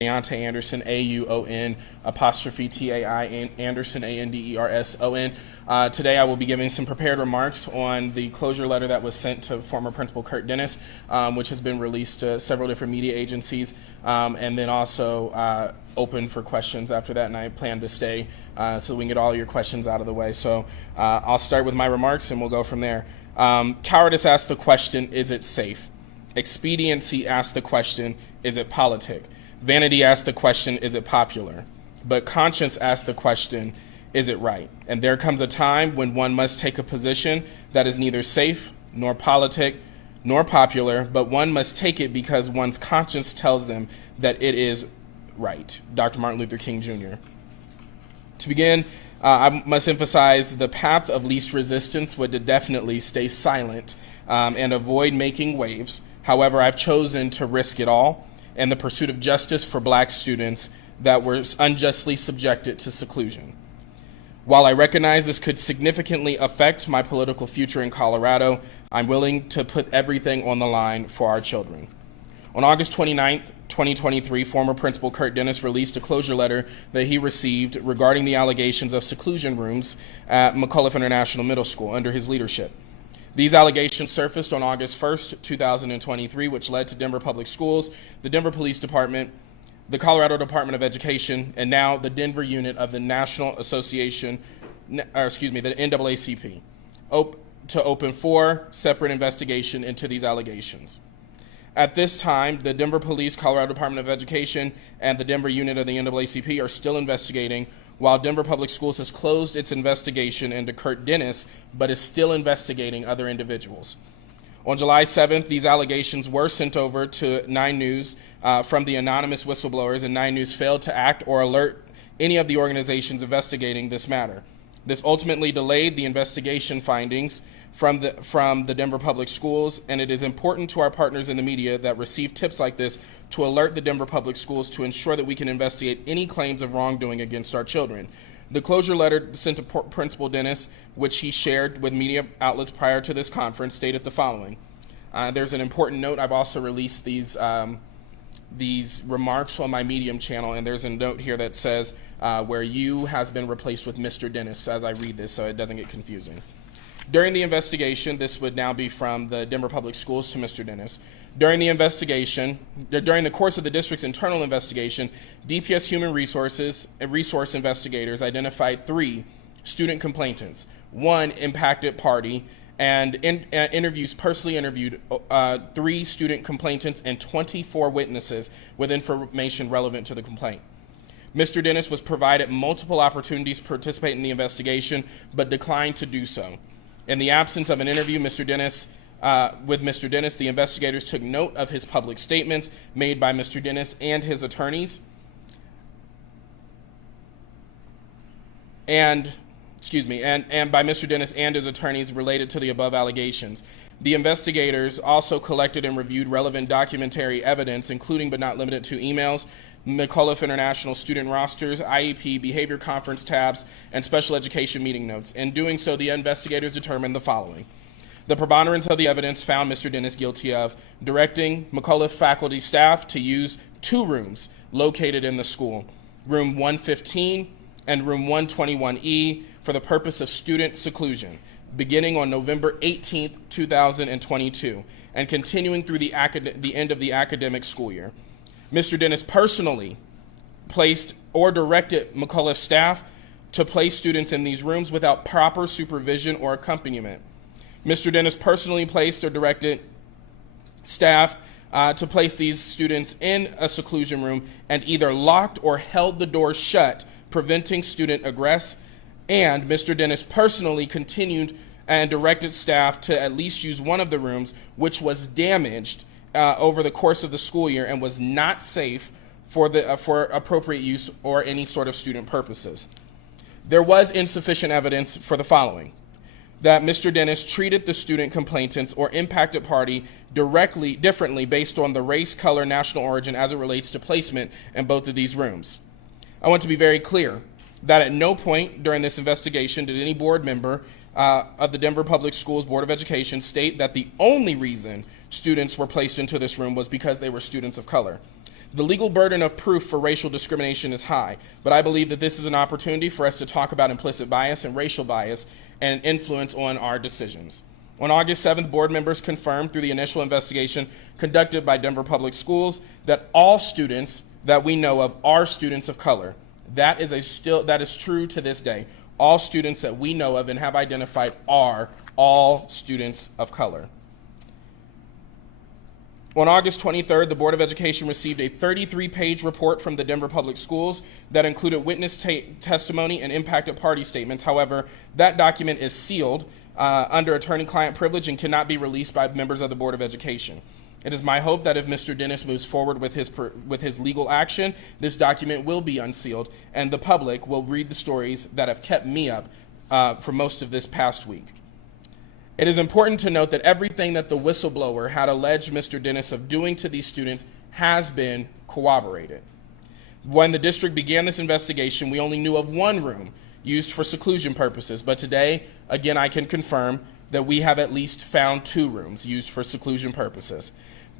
Auon'tai Anderson, A-U-O-N apostrophe T-A-I Anderson, A-N-D-E-R-S-O-N. Today I will be giving some prepared remarks on the closure letter that was sent to former Principal Kurt Dennis, which has been released to several different media agencies, and then also open for questions after that, and I plan to stay so we can get all your questions out of the way. So I'll start with my remarks and we'll go from there. Cowardice asked the question, is it safe? Expediency asked the question, is it politic? Vanity asked the question, is it popular? But conscience asked the question, is it right? And there comes a time when one must take a position that is neither safe, nor politic, nor popular, but one must take it because one's conscience tells them that it is right. Dr. Martin Luther King Jr. To begin, I must emphasize the path of least resistance would definitely stay silent and avoid making waves. However, I've chosen to risk it all in the pursuit of justice for black students that were unjustly subjected to seclusion. While I recognize this could significantly affect my political future in Colorado, I'm willing to put everything on the line for our children. On August 29th, 2023, former Principal Kurt Dennis released a closure letter that he received regarding the allegations of seclusion rooms at McAuliffe International Middle School under his leadership. These allegations surfaced on August 1st, 2023, which led to Denver Public Schools, the Denver Police Department, the Colorado Department of Education, and now the Denver unit of the National Association, the NAACP, to open 4 separate investigations into these allegations. At this time, the Denver Police, Colorado Department of Education, and the Denver unit of the NAACP are still investigating, while Denver Public Schools has closed its investigation into Kurt Dennis, but is still investigating other individuals. On July 7th, these allegations were sent over to 9 News from the anonymous whistleblowers, and 9 News failed to act or alert any of the organizations investigating this matter. This ultimately delayed the investigation findings from the Denver Public Schools, and it is important to our partners in the media that receive tips like this to alert the Denver Public Schools to ensure that we can investigate any claims of wrongdoing against our children. The closure letter sent to Principal Dennis, which he shared with media outlets prior to this conference, stated the following. There's an important note. I've also released these remarks on my Medium channel, and there's a note here that says where you has been replaced with Mr. Dennis as I read this so it doesn't get confusing. During the investigation, this would now be from the Denver Public Schools to Mr. Dennis. During the course of the district's internal investigation, DPS human resource investigators identified 3 student complainants, 1 impacted party, and personally interviewed 3 student complainants and 24 witnesses with information relevant to the complaint. Mr. Dennis was provided multiple opportunities to participate in the investigation, but declined to do so. In the absence of an interview with Mr. Dennis, the investigators took note of his public statements made by Mr. Dennis and his attorneys, and by Mr. Dennis and his attorneys related to the above allegations. The investigators also collected and reviewed relevant documentary evidence, including but not limited to emails, McAuliffe International student rosters, IEP, behavior conference tabs, and special education meeting notes. In doing so, the investigators determined the following. The preponderance of the evidence found Mr. Dennis guilty of directing McAuliffe faculty staff to use 2 rooms located in the school, room 115 and room 121E, for the purpose of student seclusion, beginning on November 18th, 2022, and continuing through the end of the academic school year. Mr. Dennis personally placed or directed McAuliffe staff to place students in these rooms without proper supervision or accompaniment. Mr. Dennis personally placed or directed staff to place these students in a seclusion room and either locked or held the door shut, preventing student egress, and Mr. Dennis personally continued and directed staff to at least use one of the rooms, which was damaged over the course of the school year and was not safe for appropriate use or any sort of student purposes. There was insufficient evidence for the following: that Mr. Dennis treated the student complainants or impacted party differently based on the race, color, national origin as it relates to placement in both of these rooms. I want to be very clear that at no point during this investigation did any board member of the Denver Public Schools Board of Education state that the only reason students were placed into this room was because they were students of color. The legal burden of proof for racial discrimination is high, but I believe that this is an opportunity for us to talk about implicit bias and racial bias and influence on our decisions. On August 7th, board members confirmed through the initial investigation conducted by Denver Public Schools that all students that we know of are students of color. That is true to this day. All students that we know of and have identified are all students of color. On August 23rd, the Board of Education received a 33-page report from the Denver Public Schools that included witness testimony and impacted party statements. However, that document is sealed under attorney-client privilege and cannot be released by members of the Board of Education. It is my hope that if Mr. Dennis moves forward with his legal action, this document will be unsealed and the public will read the stories that have kept me up for most of this past week. It is important to note that everything that the whistleblower had alleged Mr. Dennis of doing to these students has been corroborated. When the district began this investigation, we only knew of one room used for seclusion purposes, but today, again, I can confirm that we have at least found 2 rooms used for seclusion purposes.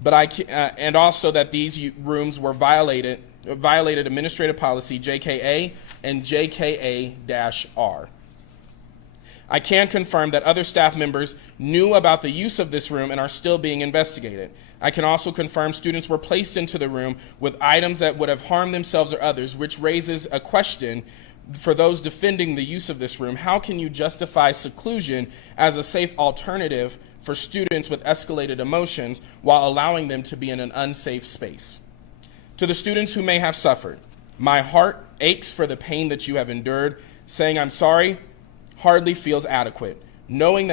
And also that these rooms were violated administrative policy JKA and JKA-R. I can confirm that other staff members knew about the use of this room and are still being investigated. I can also confirm students were placed into the room with items that would have harmed themselves or others, which raises a question for those defending the use of this room. How can you justify seclusion as a safe alternative for students with escalated emotions while allowing them to be in an unsafe space? To the students who may have suffered, my heart aches for the pain that you have endured. Saying I'm sorry hardly feels adequate, knowing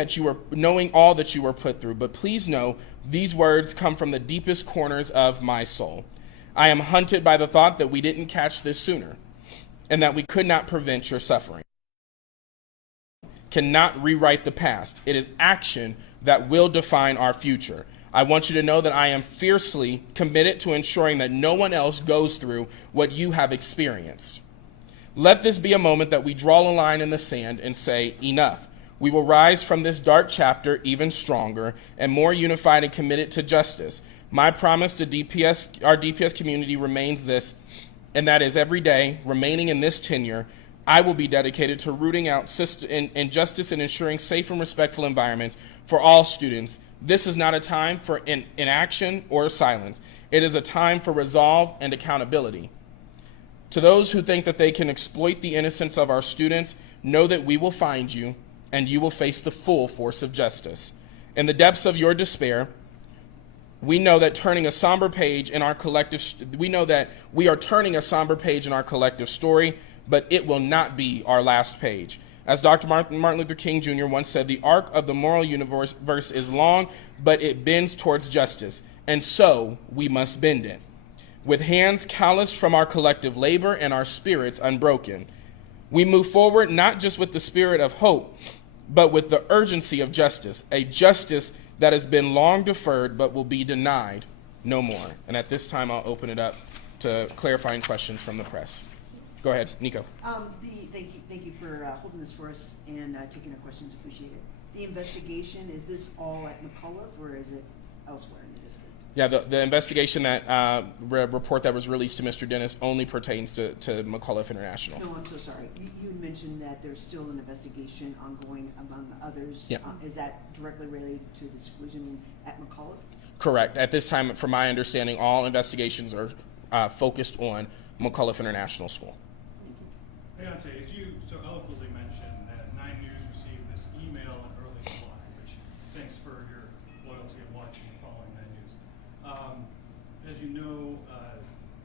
all that you were put through. But please know these words come from the deepest corners of my soul. I am haunted by the thought that we didn't catch this sooner and that we could not prevent your suffering. Cannot rewrite the past. It is action that will define our future. I want you to know that I am fiercely committed to ensuring that no one else goes through what you have experienced. Let this be a moment that we draw a line in the sand and say, enough. We will rise from this dark chapter even stronger and more unified and committed to justice. My promise to our DPS community remains this, and that is every day, remaining in this tenure, I will be dedicated to rooting out injustice and ensuring safe and respectful environments for all students. This is not a time for inaction or silence. It is a time for resolve and accountability. To those who think that they can exploit the innocence of our students, know that we will find you and you will face the full force of justice. In the depths of your despair, we know that we are turning a somber page in our collective story, but it will not be our last page. As Dr. Martin Luther King Jr. once said, the arc of the moral universe is long, but it bends towards justice, and so we must bend it. With hands calloused from our collective labor and our spirits unbroken, we move forward not just with the spirit of hope, but with the urgency of justice, a justice that has been long deferred but will be denied no more. And at this time, I'll open it up to clarifying questions from the press. Go ahead, Nico. Thank you for holding this for us and taking our questions. Appreciate it. The investigation, is this all at McAuliffe or is it elsewhere in the district? Yeah, the investigation that report that was released to Mr. Dennis only pertains to McAuliffe International. No, I'm so sorry. You mentioned that there's still an investigation ongoing among others. Yeah. Is that directly related to the seclusion at McAuliffe? Correct. At this time, from my understanding, all investigations are focused on McAuliffe International School. Auon'tai, as you so eloquently mentioned, that 9 News received this email in early July, which thanks for your loyalty of watching and following 9 News. As you know,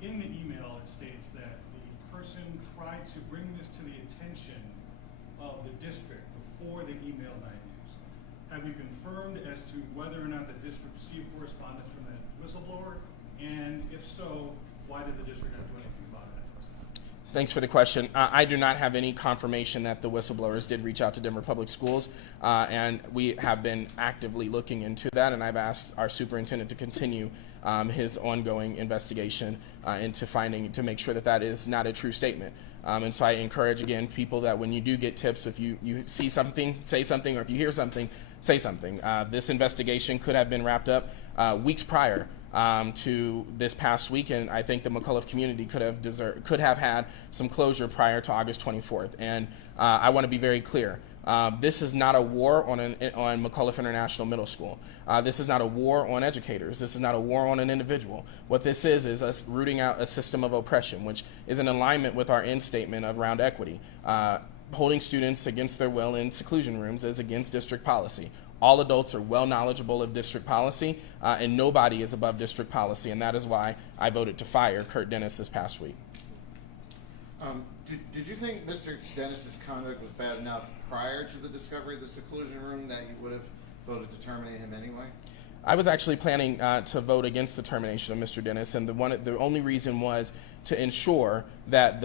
in the email it states that the person tried to bring this to the attention of the district before they emailed 9 News. Have you confirmed as to whether or not the district received correspondence from the whistleblower? And if so, why did the district not do anything about it? Thanks for the question. I do not have any confirmation that the whistleblowers did reach out to Denver Public Schools, and we have been actively looking into that, and I've asked our superintendent to continue his ongoing investigation to make sure that that is not a true statement. And so I encourage, again, people that when you do get tips, if you see something, say something, or if you hear something, say something. This investigation could have been wrapped up weeks prior to this past weekend, I think the McAuliffe community could have had some closure prior to August 24th. And I want to be very clear. This is not a war on McAuliffe International Middle School. This is not a war on educators. This is not a war on an individual. What this is us rooting out a system of oppression, which is in alignment with our end statement around equity. Holding students against their will in seclusion rooms is against district policy. All adults are well knowledgeable of district policy, and nobody is above district policy, and that is why I voted to fire Kurt Dennis this past week. Did you think Mr. Dennis's conduct was bad enough prior to the discovery of the seclusion room that you would have voted to terminate him anyway? I was actually planning to vote against the termination of Mr. Dennis, and the only reason was to ensure that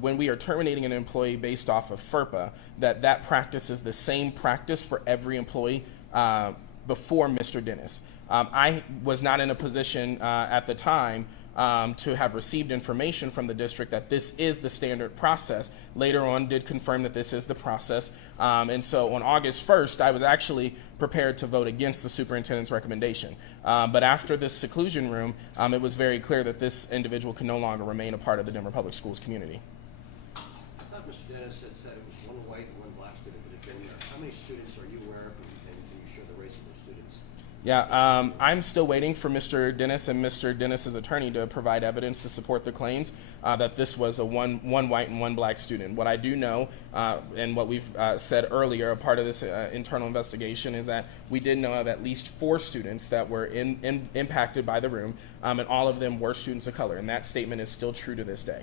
when we are terminating an employee based off of FERPA, that practice is the same practice for every employee before Mr. Dennis. I was not in a position at the time to have received information from the district that this is the standard process. Later on did confirm that this is the process. And so on August 1st, I was actually prepared to vote against the superintendent's recommendation. But after this seclusion room, it was very clear that this individual can no longer remain a part of the Denver Public Schools community. I thought Mr. Dennis had said it was one white and one black student that had been there. How many students are you aware of, and can you share the race of those students? Yeah, I'm still waiting for Mr. Dennis and Mr. Dennis's attorney to provide evidence to support the claims that this was a one white and one black student. What I do know, and what we've said earlier, a part of this internal investigation, is that we did know of at least 4 students that were impacted by the room, and all of them were students of color, and that statement is still true to this day.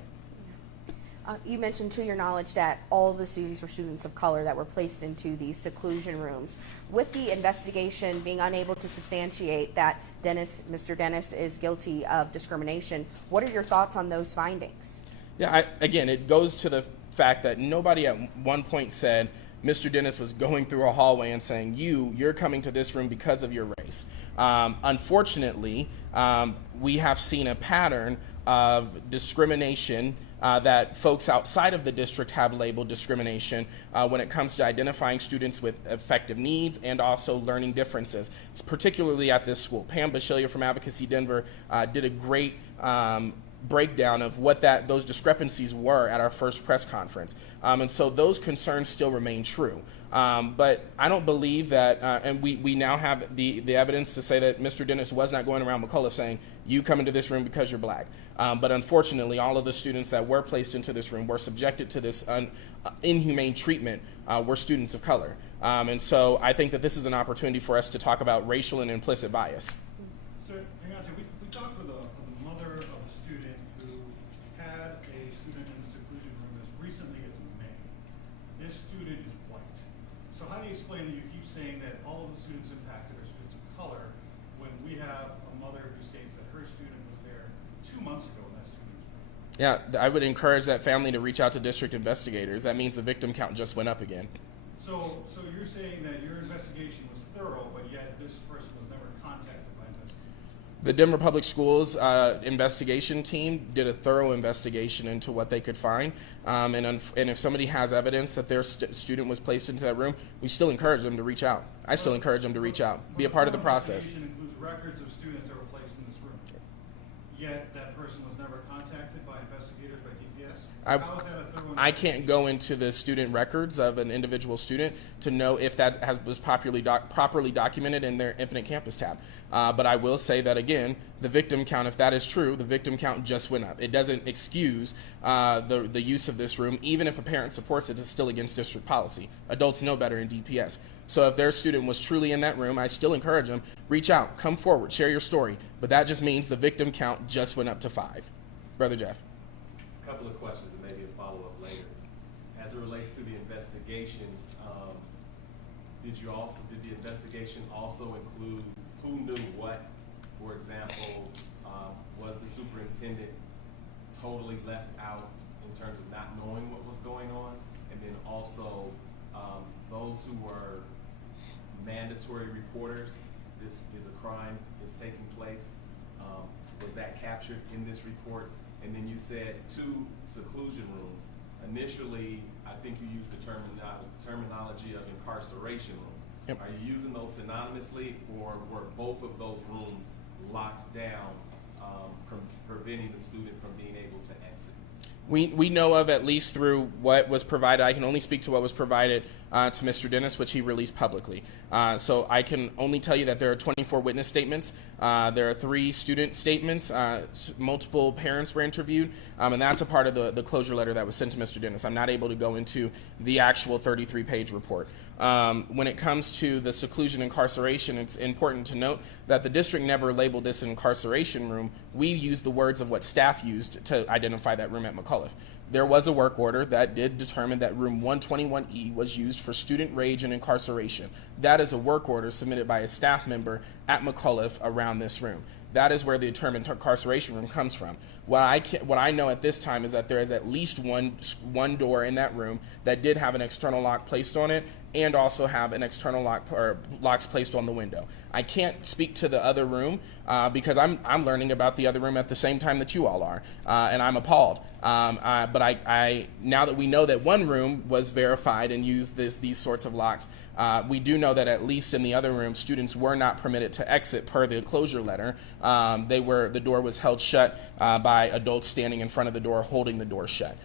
You mentioned, to your knowledge, that all of the students were students of color that were placed into these seclusion rooms. With the investigation being unable to substantiate that Mr. Dennis is guilty of discrimination, what are your thoughts on those findings? Yeah, again, it goes to the fact that nobody at one point said Mr. Dennis was going through a hallway and saying, you're coming to this room because of your race. Unfortunately, we have seen a pattern of discrimination that folks outside of the district have labeled discrimination when it comes to identifying students with affective needs and also learning differences, particularly at this school. Pam Bashillier from Advocacy Denver did a great breakdown of what those discrepancies were at our first press conference. And so those concerns still remain true. But I don't believe that, and we now have the evidence to say that Mr. Dennis was not going around McAuliffe saying, you come into this room because you're black. But unfortunately, all of the students that were placed into this room were subjected to this inhumane treatment were students of color. And so I think that this is an opportunity for us to talk about racial and implicit bias. So, Auon'tai, we talked with a mother of a student who had a student in the seclusion room as recently as May. This student is white. So how do you explain that you keep saying that all of the students impacted are students of color when we have a mother who states that her student was there 2 months ago when that student was white? Yeah, I would encourage that family to reach out to district investigators. That means the victim count just went up again. So you're saying that your investigation was thorough, but yet this person was never contacted by investigators? The Denver Public Schools investigation team did a thorough investigation into what they could find. And if somebody has evidence that their student was placed into that room, we still encourage them to reach out. I still encourage them to reach out, be a part of the process. The investigation includes records of students that were placed in this room, yet that person was never contacted by investigators, by DPS? How is that a thorough investigation? I can't go into the student records of an individual student to know if that was properly documented in their Infinite Campus tab. But I will say that, again, the victim count, if that is true, the victim count just went up. It doesn't excuse the use of this room. Even if a parent supports it, it's still against district policy. Adults know better in DPS. So if their student was truly in that room, I still encourage them, reach out, come forward, share your story. But that just means the victim count just went up to 5. Brother Jeff. A couple of questions and maybe a follow-up later. As it relates to the investigation, did the investigation also include who knew what? For example, was the superintendent totally left out in terms of not knowing what was going on? And then also, those who were mandatory reporters, this is a crime that's taking place, was that captured in this report? And then you said 2 seclusion rooms. Initially, I think you used the terminology of incarceration rooms. Yep. Are you using those synonymously, or were both of those rooms locked down, from preventing the student from being able to exit? We know of, at least through what was provided. I can only speak to what was provided to Mr. Dennis, which he released publicly. So I can only tell you that there are 24 witness statements. There are 3 student statements. Multiple parents were interviewed, and that's a part of the closure letter that was sent to Mr. Dennis. I'm not able to go into the actual 33-page report. When it comes to the seclusion incarceration, it's important to note that the district never labeled this an incarceration room. We used the words of what staff used to identify that room at McAuliffe. There was a work order that did determine that room 121E was used for student rage and incarceration. That is a work order submitted by a staff member at McAuliffe around this room. That is where the term incarceration room comes from. What I know at this time is that there is at least one door in that room that did have an external lock placed on it, and also have an external lock or locks placed on the window. I can't speak to the other room because I'm learning about the other room at the same time that you all are, and I'm appalled. But I now that we know that one room was verified and used these sorts of locks, we do know that at least in the other room, students were not permitted to exit per the closure letter. The door was held shut by adults standing in front of the door holding the door shut.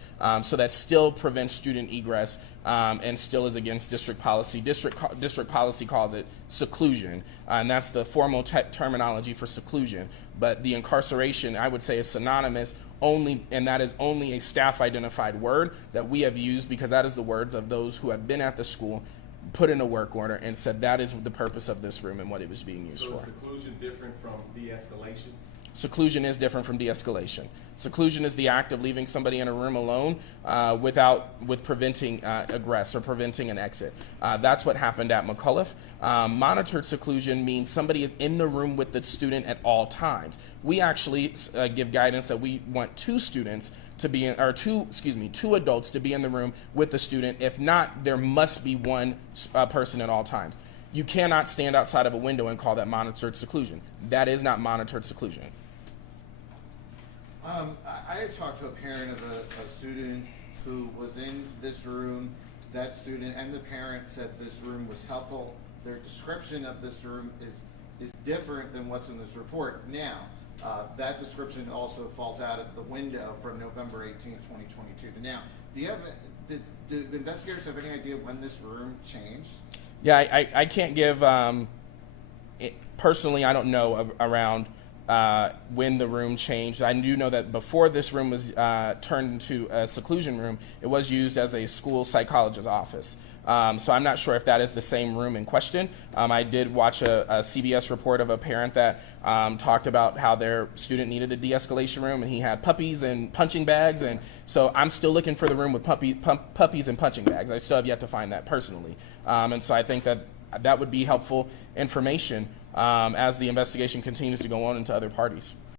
So that still prevents student egress and still is against district policy. District policy calls it seclusion, and that's the formal terminology for seclusion. But the incarceration, I would say, is synonymous only, and that is only a staff identified word that we have used because that is the words of those who have been at the school, put in a work order, and said that is the purpose of this room and what it was being used So for. is seclusion different from de-escalation? Seclusion is different from de-escalation. Seclusion is the act of leaving somebody in a room alone with preventing egress or preventing an exit. That's what happened at McAuliffe. Monitored seclusion means somebody is in the room with the student at all times. We actually give guidance that we want 2 students to be in, or 2 adults to be in the room with the student. If not, there must be one person at all times. You cannot stand outside of a window and call that monitored seclusion. That is not monitored seclusion. I had talked to a parent of a student who was in this room. That student and the parent said this room was helpful. Their description of this room is different than what's in this report. Now, that description also falls out of the window from November 18th, 2022 to now. Do the investigators have any idea when this room changed? Yeah, I can't give, personally, I don't know around when the room changed. I do know that before this room was turned into a seclusion room, it was used as a school psychologist's office. So I'm not sure if that is the same room in question. I did watch a CBS report of a parent that talked about how their student needed a de-escalation room, and he had puppies and punching bags, and so I'm still looking for the room with puppies and punching bags. I still have yet to find that personally. And so I think that would be helpful information as the investigation continues to go on into other parties.